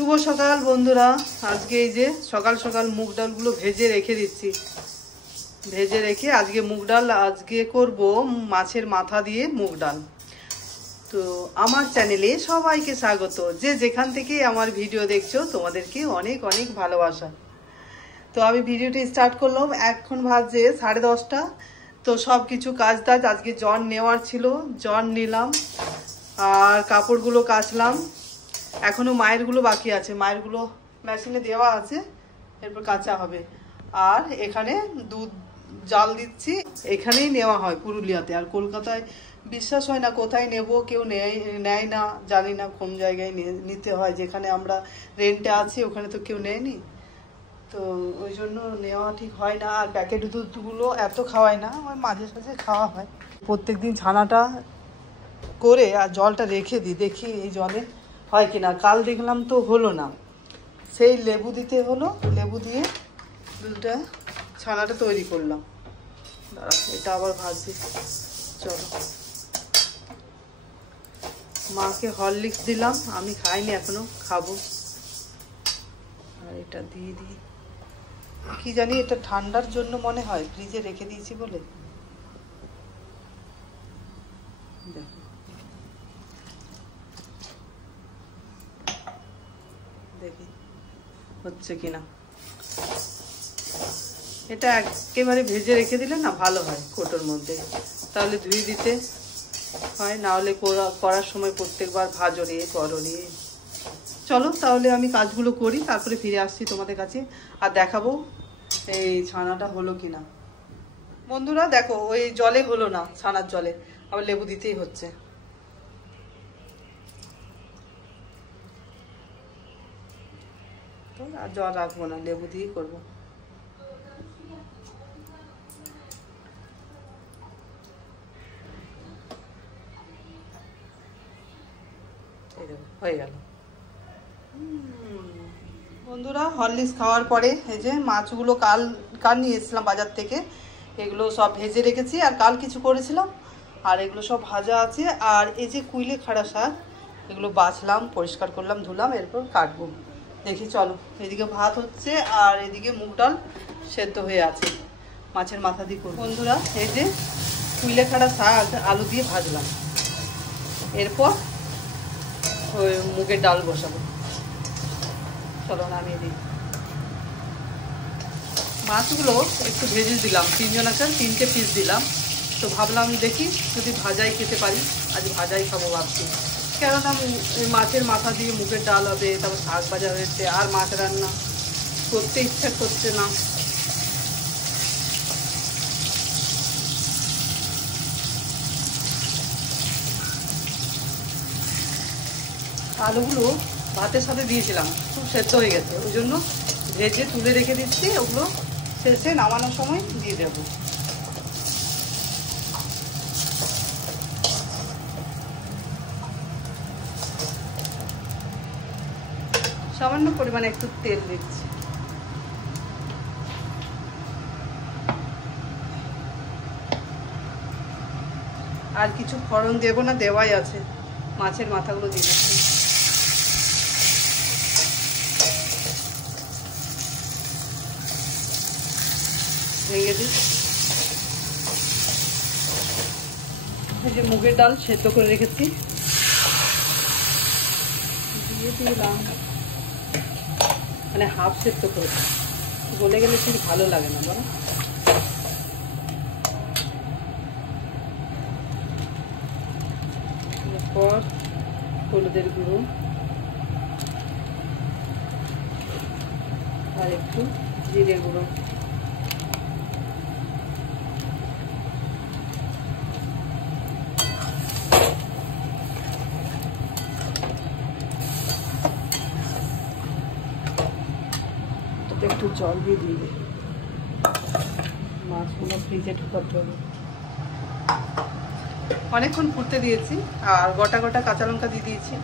শুভ সকাল বন্ধুরা। আজকে এই যে সকাল সকাল মুগ ডালগুলো ভেজে রেখে দিচ্ছি। ভেজে রেখে আজকে মুগ ডাল করব মাছের মাথা দিয়ে মুগ ডাল। তো আমার চ্যানেলে সবাইকে স্বাগত। যে যেখান থেকে আমার ভিডিও দেখছো তোমাদেরকে অনেক অনেক ভালোবাসা। তো আমি ভিডিওটা স্টার্ট করলাম, এখন বাজে 10:30। তো সব কিছু কাজ আজকে জন নেওয়ার ছিল, জন নিলাম আর কাপড়গুলো কাচলাম। এখনো মায়েরগুলো বাকি আছে, মায়েরগুলো মেশিনে দেওয়া আছে, এরপর কাঁচা হবে। আর এখানে দুধ জাল দিচ্ছি, এখানেই নেওয়া হয় পুরুলিয়াতে। আর কলকাতায় বিশ্বাস হয় না কোথায় নেব, কেউ নেয় না, জানি না কোন জায়গায় নিতে হয়। যেখানে আমরা রেন্টে আছি ওখানে তো কেউ নেয়নি, তো ওই জন্য নেওয়া ঠিক হয় না। আর প্যাকেট দুধগুলো এত খাওয়ায় না, আমার মাঝে সাঝে খাওয়া হয়। প্রত্যেকদিন ছানাটা করে আর জলটা রেখে দিই, দেখি এই জলে হয় কিনা। কাল দেখলাম তো হলো না, সেই লেবু দিতে হলো, লেবু দিয়ে দুধটা ছানাটা তৈরি করলাম। দাঁড়া, এটা আবার ভাজছি। চলো, মাকে হরলিক্স দিলাম, আমি খাইনি এখনো, খাবো। আর এটা দিয়ে দিই, কি জানি এটা ঠান্ডার জন্য মনে হয়, ফ্রিজে রেখে দিয়েছি বলে। দেখো দেখি হচ্ছে কিনা। এটা একেবারে ভেজে রেখে দিলে না ভালো হয় কোটোর মধ্যে, তাহলে ধুয়ে দিতে হয়, না হলে করার সময় প্রত্যেকবার ভাজরিয়ে কররিয়ে। চলো তাহলে আমি কাজগুলো করি, তারপরে ফিরে আসছি তোমাদের কাছে আর দেখাবো এই ছানাটা হলো কিনা। বন্ধুরা দেখো, ওই জলে হলো না, ছানার জলে আবার লেবু দিতেই হচ্ছে। আর জল রাখবো না, লেবু দিয়েই করবো। হয়ে গেল বন্ধুরা। হরলিক্স খাওয়ার পরে এই যে মাছগুলো কাল নিয়ে এসেছিলাম বাজার থেকে, এগুলো সব ভেজে রেখেছি। আর কাল কিছু করেছিলাম, আর এগুলো সব ভাজা আছে। আর এই যে কুইলে খাড়া শাক, এগুলো বাছলাম, পরিষ্কার করলাম, ধুলাম, এরপর কাটবো। দেখি চলো, এদিকে ভাত হচ্ছে আর এদিকে মুগ ডাল সেদ্ধ হয়ে আছে, মাছের মাথা দিয়ে করবো। বন্ধুরা এই যে কুইলে খাড়া শাক আলু দিয়ে ভাজলাম, এরপর ওই মুগের ডাল বসাবো। চলো নামিয়ে দিই। মাছগুলো একটু ভেজে দিলাম, 3 জন আছে, 3টে পিস দিলাম। তো ভাবলাম দেখি যদি ভাজাই খেতে পারি, আজ ভাজাই খাবো ভাবছি। কেননা মাছের মাথা দিয়ে মুগের ডাল হবে, তারপর শাক ভাজা হয়েছে, আর মাছ রান্না করতে ইচ্ছা করছে না। আলুগুলো ভাতের সাথে দিয়েছিলাম, খুব সেদ্ধ হয়ে গেছে, ওই জন্য ভেজে তুলে রেখে দিচ্ছি। ওগুলো শেষে নামানোর সময় দিয়ে দেব। সামান্য পরিমাণে একটু তেল দিচ্ছি। আর কিছু ফোড়ন দেবো না, দেওয়াই আছে। মাছের মাথাগুলো দিয়ে দিচ্ছি। ভেঙে দিই। এই যে মুগের ডাল সেদ্ধ করে রেখেছি, দিয়ে দিলাম, মানে হাফ সেদ্ধ করে, গলে গেলে ঠিক ভালো লাগে না বলো। এরপর হলুদের গুঁড়ো আর একটু জিরে গুঁড়ো, একটু জল দিয়ে দিই। মাছগুলো ফ্রিজে ঢুকাতে হবে। অনেকক্ষণ ফুটতে দিয়েছি, আর গোটা গোটা কাঁচা লঙ্কা দিয়ে দিয়েছি,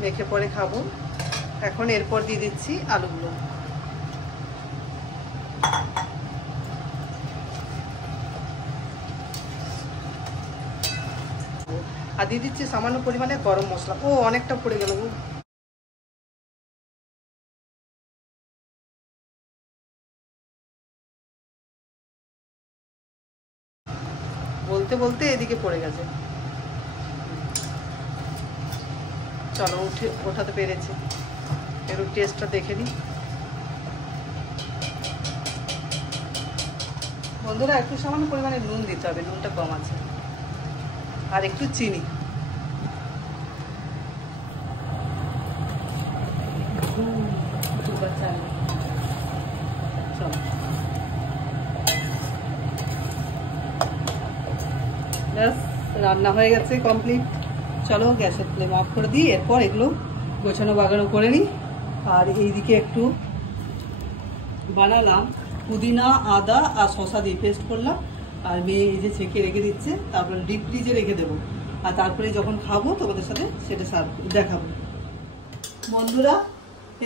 মেখে পরে খাবো। এখন এরপর দিয়ে দিচ্ছি আলুগুলো। আর দিয়ে দিচ্ছি সামান্য পরিমাণে গরম মশলা। ও অনেকটা পড়ে গেল। বলতে বলতে এদিকে পড়ে গেছে। চলো ওঠাতে পেরেছে, একটু টেস্টটা দেখে নিই। বন্ধুরা একটু সামান্য পরিমাণে নুন দিতে হবে, নুনটা কম আছে, আর একটু চিনি। চলো ব্যাস রান্না হয়ে গেছে কমপ্লিট। চলো গ্যাসের ফ্লেম অফ করে দিই, এরপর এগুলো গোছানো বাগানো করে নিই। আর এইদিকে একটু বানালাম পুদিনা, আদা আর শসা দিয়ে পেস্ট করলাম, আর মেয়ে এই যে ছেঁকে রেখে দিচ্ছে, তারপরে ডিপ ফ্রিজে রেখে দেবো, আর তারপরে যখন খাবো তোমাদের সাথে সেটা দেখাবো। বন্ধুরা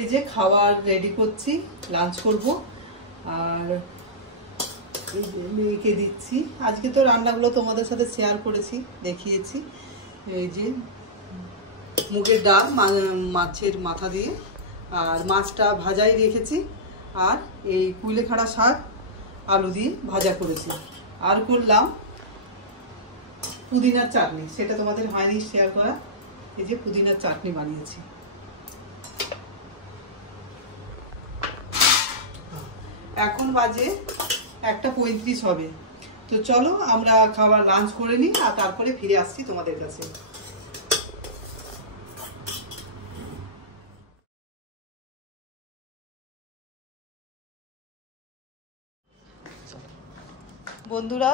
এই যে খাবার রেডি করছি, লাঞ্চ করব, আর এই যে মেয়েকে দিচ্ছি। আজকে তো রান্নাগুলো তোমাদের সাথে শেয়ার করেছি, দেখিয়েছি। এই যে মুগের ডাল মাছের মাথা দিয়ে, আর মাছটা ভাজাই রেখেছি, আর এই কুলেখাড়া শাক আলু দিয়ে ভাজা করেছি, আর করলাম পুদিনার চাটনি, সেটা তোমাদের হয়নি শেয়ার করা। এই যে পুদিনার চাটনি বানিয়েছি। এখন বাজে 1:35 হবে। তো চলো আমরা খাবার লাঞ্চ করে নিই, আর তারপরে ফিরে আসছি তোমাদের কাছে। বন্ধুরা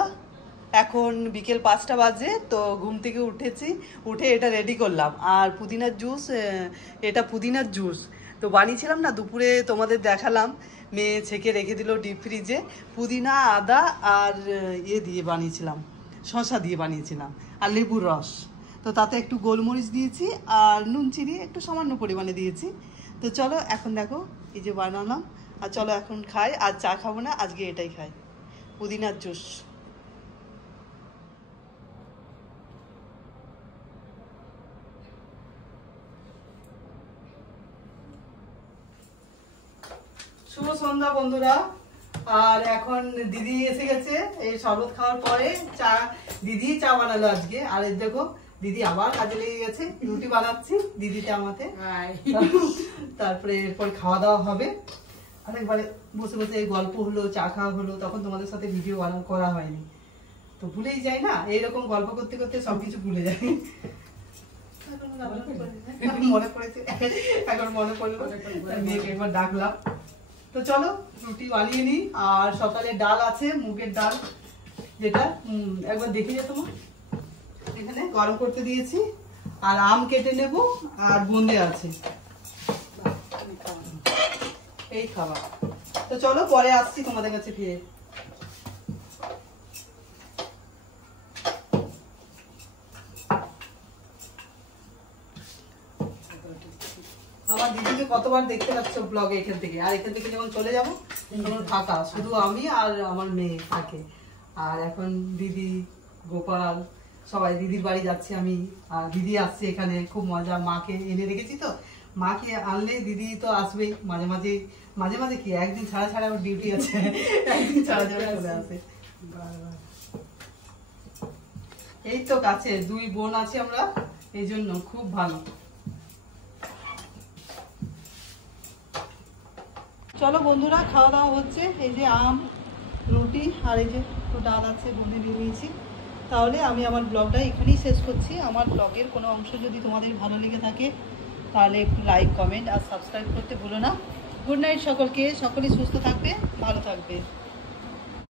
এখন বিকেল 5টা বাজে, তো ঘুম থেকে উঠেছি, উঠে এটা রেডি করলাম। আর পুদিনার জুস, এটা পুদিনার জুস তো বানিয়েছিলাম না দুপুরে, তোমাদের দেখালাম। মেয়ে ছেঁকে রেখে দিল ডিপ ফ্রিজে, পুদিনা, আদা আর দিয়ে বানিয়েছিলাম, শসা দিয়ে বানিয়েছিলাম, আর লেবুর রস। তো তাতে একটু গোলমরিচ দিয়েছি, আর নুন চিনি একটু সামান্য পরিমাণে দিয়েছি। তো চলো এখন দেখো এই যে বানালাম, আর চলো এখন খাই। আর চা খাবো না, আজকে এটাই খাই, পুদিনার জুস। শুভ সন্ধ্যা বন্ধুরা। আর এখন দিদি এসে গেছে, এই শরবত খাওয়ার পরে চা, দিদি চা বানালো আজকে। আর দেখো দিদি আবার কাজে লেগে গেছে, রুটি বানাচ্ছি দিদিটা আমাতে। তারপরে এরপর খাওয়া দাওয়া হবে। অনেকবারে বসে বসে গল্প হলো, চা খাওয়া হলো, তখন তোমাদের সাথে ভিডিও করা হয়নি, তো ভুলেই যাই না, এইরকম গল্প করতে করতে সবকিছু ভুলে যাই। মনে পড়েছে, এখন মনে পড়লো, মেয়েকে একবার ডাকলাম। তো চলো রুটি বানিয়ে নিই। আর সকালে ডাল আছে, মুগের ডাল, যেটা একবার দেখে যেত মা, এখানে গরম করতে দিয়েছি। আর আম কেটে নেব, আর বোঁদে আছে, এই খাবার। তো চলো পরে আসছি তোমাদের কাছে ফিরে। আমার দিদিকে কতবার দেখতে পাচ্ছ ব্লগে এখান থেকে, আর এখান থেকে যখন চলে যাবো তখন ফাঁকা, শুধু আমি আর আমার মেয়ে থাকে। আর এখন দিদি, গোপাল সবাই দিদির বাড়ি যাচ্ছে আমি, আর দিদি আসছে এখানে, খুব মজা। মাকে এনে রেখেছি, তো মাকে আনলে দিদি তো আসবেই মাঝে মাঝে। মাঝে মাঝে কি একদিন ছাড়া ছাড়া ওর ডিউটি আছে, একদিন ছাড়া ছাড়া চলে আসে। এই তো কাছে, 2 বোন আছে আমরা, এই জন্য খুব ভালো। চলো বন্ধুরা খাওয়া দাওয়া হচ্ছে। এই যে আম, রুটি, আর এই যে ডাল আছে, বোনে নিয়ে নিয়েছি। তাহলে আমি আমার ব্লগটা এখানেই শেষ করছি। আমার ব্লগের কোনো অংশ যদি তোমাদের ভালো লেগে থাকে তাহলে একটু লাইক, কমেন্ট আর সাবস্ক্রাইব করতে ভুলো না। গুড নাইট সকলকে, সকলেই সুস্থ থাকবে, ভালো থাকবে।